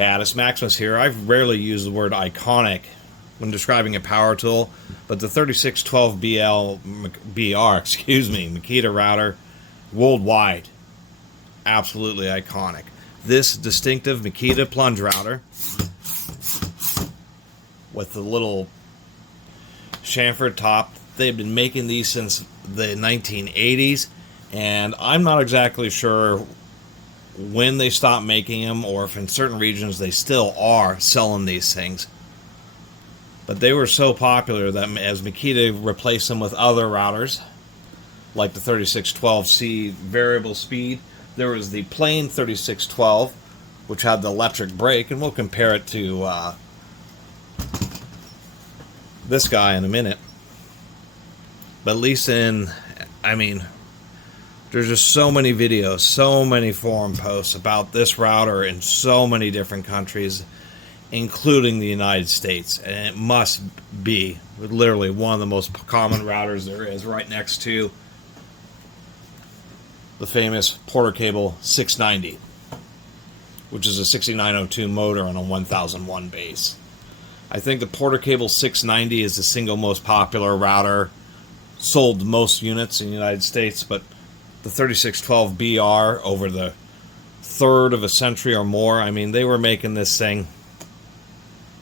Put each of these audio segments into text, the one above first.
Catus. Maximus here. I've rarely used the word iconic when describing a power tool, but the 3612BR, excuse me, Makita router, worldwide, absolutely iconic. This distinctive Makita Plunge router with the little chamfered top, they've been making these since the 1980s, and I'm not exactly sure when they stopped making them or if in certain regions they still are selling these things. But they were so popular that as Makita replaced them with other routers, like the 3612C variable speed, there was the plain 3612, which had the electric brake, and we'll compare it to this guy in a minute. But at least there's just so many videos, so many forum posts about this router in so many different countries, including the United States. And it must be literally one of the most common routers there is, right next to the famous Porter Cable 690, which is a 6902 motor on a 1001 base. I think the Porter Cable 690 is the single most popular router, sold most units in the United States, but the 3612BR over the third of a century or more, I mean, they were making this thing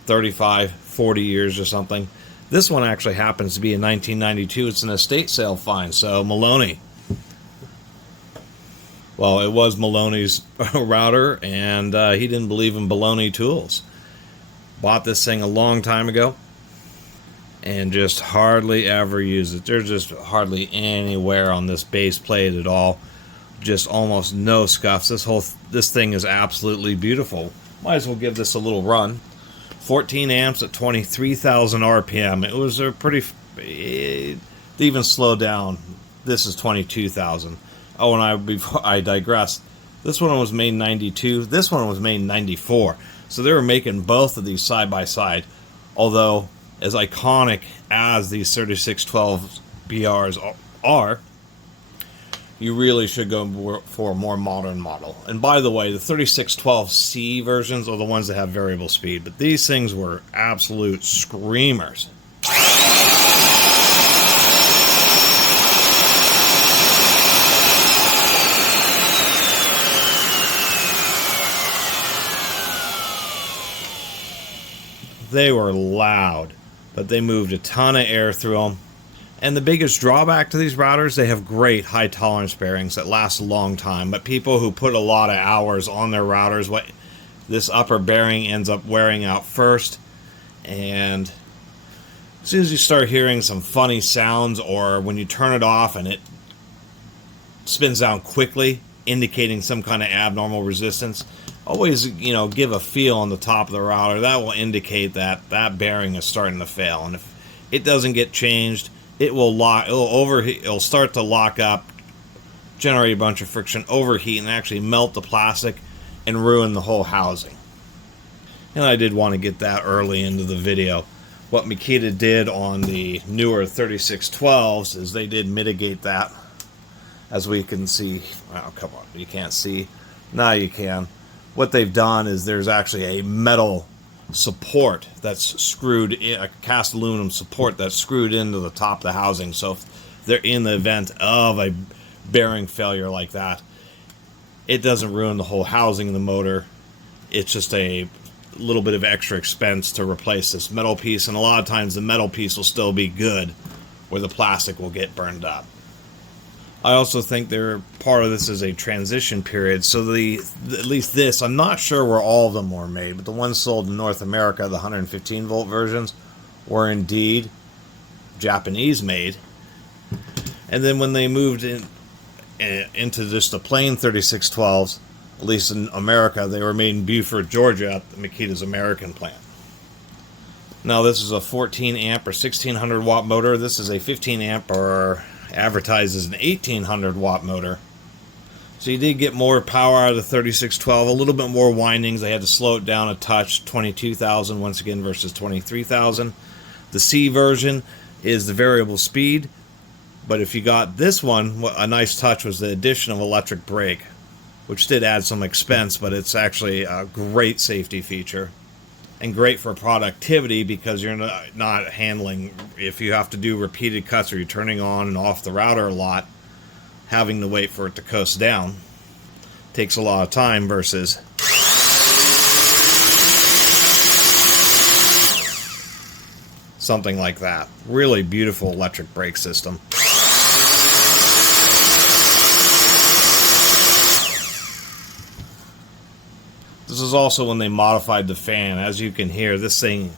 35, 40 years or something. This one actually happens to be in 1992. It's an estate sale find, so Maloney. Well, it was Maloney's router, and he didn't believe in baloney tools. Bought this thing a long time ago, and just hardly ever use it. There's just hardly any wear on this base plate at all. Just almost no scuffs. This thing is absolutely beautiful. Might as well give this a little run. 14 amps at 23,000 RPM. It was a pretty... It even slowed down. This is 22,000. Oh, and before I digress, this one was made in 92. This one was made in 94. So they were making both of these side by side. Although, as iconic as these 3612 BRs are, you really should go for a more modern model. And by the way, the 3612C versions are the ones that have variable speed, but these things were absolute screamers. They were loud, but they moved a ton of air through them. And the biggest drawback to these routers, they have great high tolerance bearings that last a long time, but people who put a lot of hours on their routers, this upper bearing ends up wearing out first, and as soon as you start hearing some funny sounds, or when you turn it off and it spins down quickly, indicating some kind of abnormal resistance, always, give a feel on the top of the router. That will indicate that that bearing is starting to fail. And if it doesn't get changed, it'll start to lock up, generate a bunch of friction, overheat, and actually melt the plastic and ruin the whole housing. And I did want to get that early into the video. What Makita did on the newer 3612s is they did mitigate that. As we can see, well, come on, you can't see. Now you can. What they've done is there's actually a metal support that's screwed in, a cast aluminum support that's screwed into the top of the housing. So if they're in the event of a bearing failure like that, it doesn't ruin the whole housing of the motor. It's just a little bit of extra expense to replace this metal piece, and a lot of times the metal piece will still be good where the plastic will get burned up. I also think part of this is a transition period. So at least this, I'm not sure where all of them were made, but the ones sold in North America, the 115 volt versions, were indeed Japanese made. And then when they moved into just the plain 3612s, at least in America, they were made in Beaufort, Georgia at Makita's American plant. Now this is a 14 amp or 1600 watt motor. This is a 15 amp or advertised as an 1800 watt motor. So you did get more power out of the 3612, a little bit more windings. They had to slow it down a touch, 22,000 once again versus 23,000. The C version is the variable speed, but if you got this one, a nice touch was the addition of electric brake. which did add some expense, but it's actually a great safety feature. And great for productivity because you're not handling, if you have to do repeated cuts or you're turning on and off the router a lot, having to wait for it to coast down takes a lot of time versus something like that. Really beautiful electric brake system. This is also when they modified the fan. As you can hear, this thing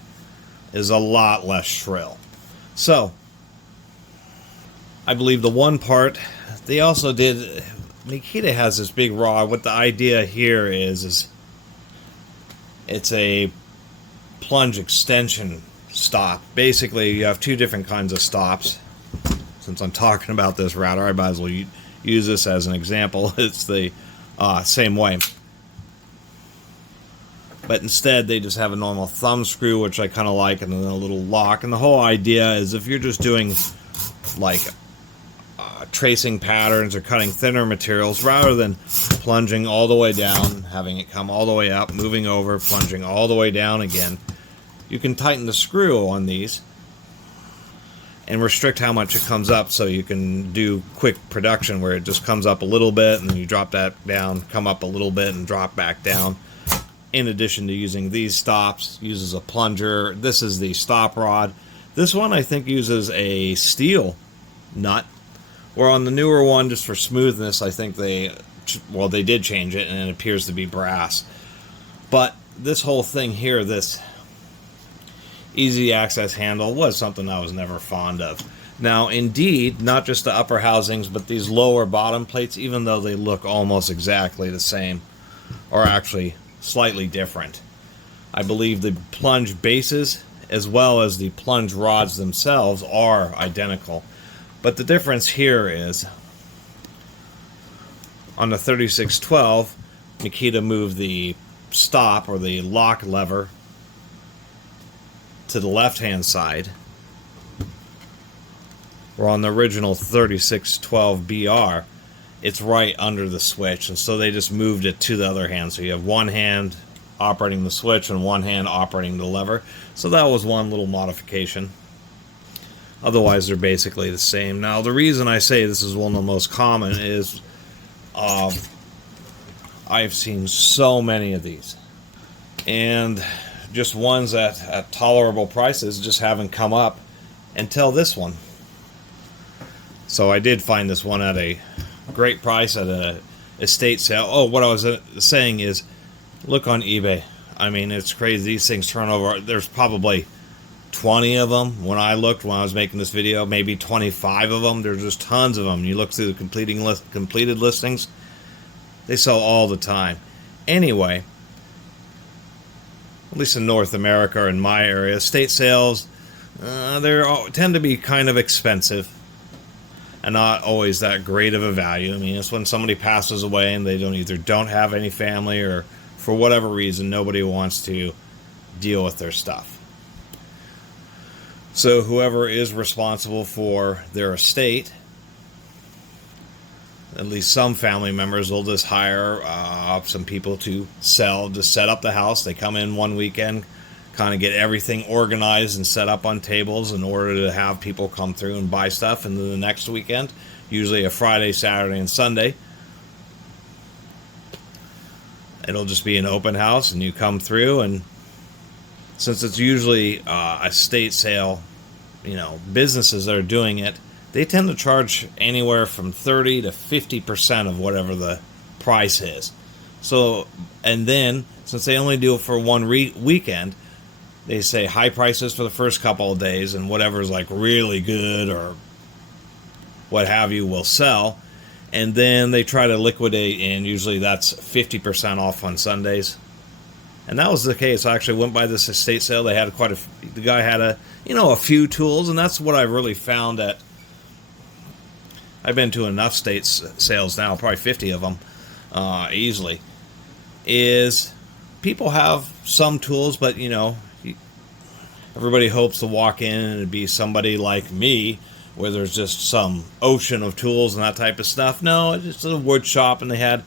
is a lot less shrill. So, I believe the one part, they also did, Makita has this big rod. What the idea here is it's a plunge extension stop. Basically, you have two different kinds of stops. Since I'm talking about this router, I might as well use this as an example. It's the same way. But instead, they just have a normal thumb screw, which I kind of like, and then a little lock. And the whole idea is if you're just doing, like, tracing patterns or cutting thinner materials, rather than plunging all the way down, having it come all the way up, moving over, plunging all the way down again, you can tighten the screw on these and restrict how much it comes up, so you can do quick production where it just comes up a little bit and you drop that down, come up a little bit and drop back down. In addition to using these stops, uses a plunger. This is the stop rod. This one I think uses a steel nut, where on the newer one, just for smoothness, I think they did change it and it appears to be brass. But this whole thing here, this easy access handle, was something I was never fond of. Now, indeed, not just the upper housings, but these lower bottom plates, even though they look almost exactly the same, are actually slightly different. I believe the plunge bases as well as the plunge rods themselves are identical. But the difference here is on the 3612, Makita moved the stop or the lock lever to the left-hand side, where on the original 3612BR, it's right under the switch, and so they just moved it to the other hand. So you have one hand operating the switch and one hand operating the lever. So that was one little modification. Otherwise, they're basically the same. Now, the reason I say this is one of the most common is I've seen so many of these, and just ones at tolerable prices just haven't come up until this one. So I did find this one at a great price at a estate sale. Oh, what I was saying is, look on eBay. I mean, it's crazy. These things turn over. There's probably 20 of them when I looked, when I was making this video, maybe 25 of them. There's just tons of them. You look through the completed listings, they sell all the time. Anyway, at least in North America or in my area, estate sales, they tend to be kind of expensive and not always that great of a value. I mean, it's when somebody passes away and they don't have any family, or for whatever reason nobody wants to deal with their stuff. So whoever is responsible for their estate, at least some family members, will just hire some people to set up the house. They come in one weekend, kind of get everything organized and set up on tables in order to have people come through and buy stuff. And then the next weekend, usually a Friday, Saturday, and Sunday, it'll just be an open house, and you come through, and since it's usually a estate sale, businesses that are doing it, they tend to charge anywhere from 30 to 50% of whatever the price is. So, and then, since they only do it for one weekend, they say high prices for the first couple of days, and whatever's like really good or what have you will sell. And then they try to liquidate, and usually that's 50% off on Sundays. And that was the case. I actually went by this estate sale. They had the guy had a few tools, and that's what I really found at. I've been to enough estate sales now, probably 50 of them, easily. Is people have some tools, but everybody hopes to walk in and it'd be somebody like me, where there's just some ocean of tools and that type of stuff. No, it's just a wood shop, and they had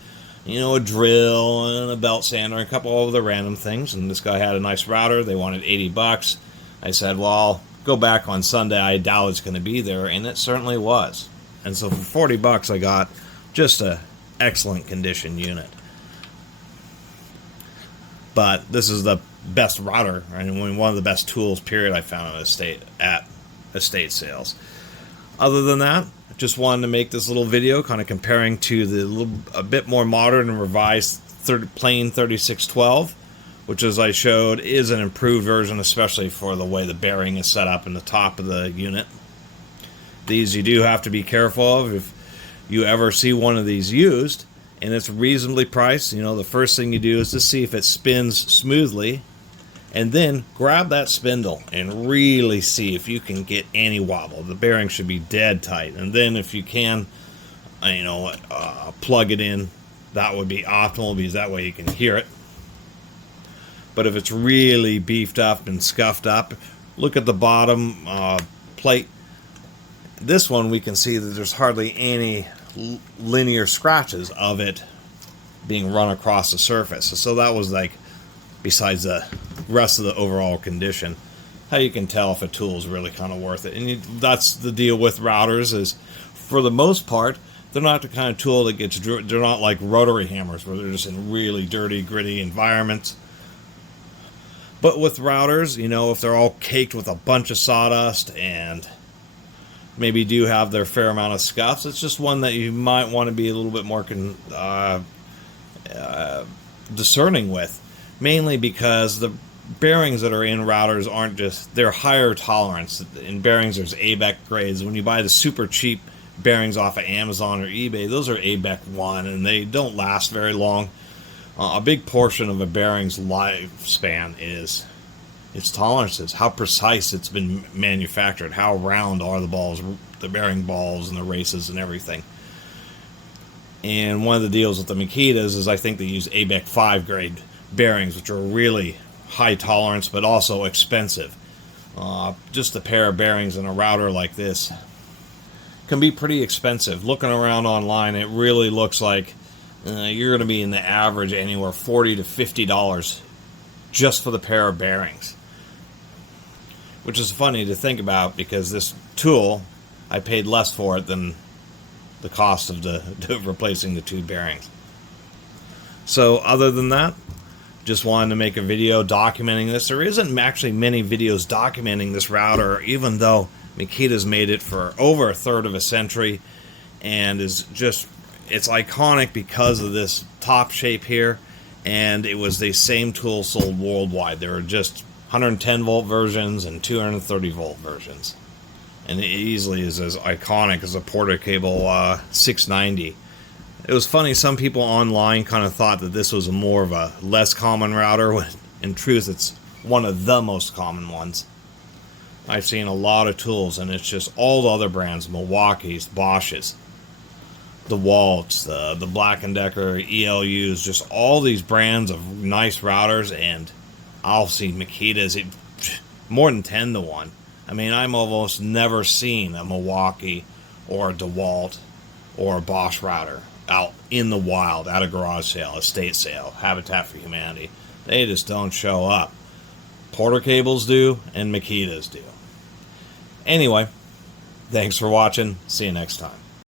you know, a drill and a belt sander, and a couple of other random things. And this guy had a nice router. They wanted $80. I said, well, I'll go back on Sunday. I doubt it's going to be there, and it certainly was. And so for $40, I got just a excellent condition unit. But this is the best router, and one of the best tools, period, I found at estate sales. Other than that, just wanted to make this little video kind of comparing to a bit more modern and revised plain 3612, which, as I showed, is an improved version, especially for the way the bearing is set up in the top of the unit. These you do have to be careful of if you ever see one of these used, and it's reasonably priced. You know, the first thing you do is to see if it spins smoothly, and then grab that spindle and really see if you can get any wobble. The bearing should be dead tight, and then if you can, plug it in. That would be optimal, because that way you can hear it. But if it's really beefed up and scuffed up, look at the bottom plate. This one, we can see that there's hardly any linear scratches of it being run across the surface. So that was like, besides the rest of the overall condition, how you can tell if a tool is really kind of worth it. And that's the deal with routers, is for the most part, they're not the kind of tool that gets, they're not like rotary hammers where they're just in really dirty, gritty environments. But with routers, you know, if they're all caked with a bunch of sawdust and maybe do have their fair amount of scuffs, it's just one that you might want to be a little bit more discerning with. Mainly because the bearings that are in routers aren't just, they're higher tolerance. In bearings, there's ABEC grades. When you buy the super cheap bearings off of Amazon or eBay, those are ABEC 1, and they don't last very long. A big portion of a bearing's lifespan is its tolerances, how precise it's been manufactured, how round are the balls, the bearing balls and the races and everything. And one of the deals with the Makitas is I think they use ABEC 5 grade bearings, which are really high tolerance but also expensive. Just a pair of bearings in a router like this can be pretty expensive. Looking around online, it really looks like you're going to be in the average anywhere $40 to $50 just for the pair of bearings, which is funny to think about, because this tool, I paid less for it than the cost of replacing the two bearings. So other than that, just wanted to make a video documenting this. There isn't actually many videos documenting this router, even though Makita's made it for over a third of a century, and is just, it's iconic because of this top shape here. And it was the same tool sold worldwide. There were just 110 volt versions and 230 volt versions, and it easily is as iconic as a Porter Cable 690. It was funny, some people online kind of thought that this was more of a less common router, when in truth it's one of the most common ones. I've seen a lot of tools, and it's just all the other brands, Milwaukee's, Bosch's, the Waltz, the Black & Decker, ELUs, just all these brands of nice routers, and I'll see Makita's more than 10 to 1. I mean, I'm almost never seen a Milwaukee or a DeWalt or a Bosch router out in the wild at a garage sale, estate sale, Habitat for Humanity. They just don't show up. Porter Cables do, and Makita's do. Anyway, thanks for watching. See you next time.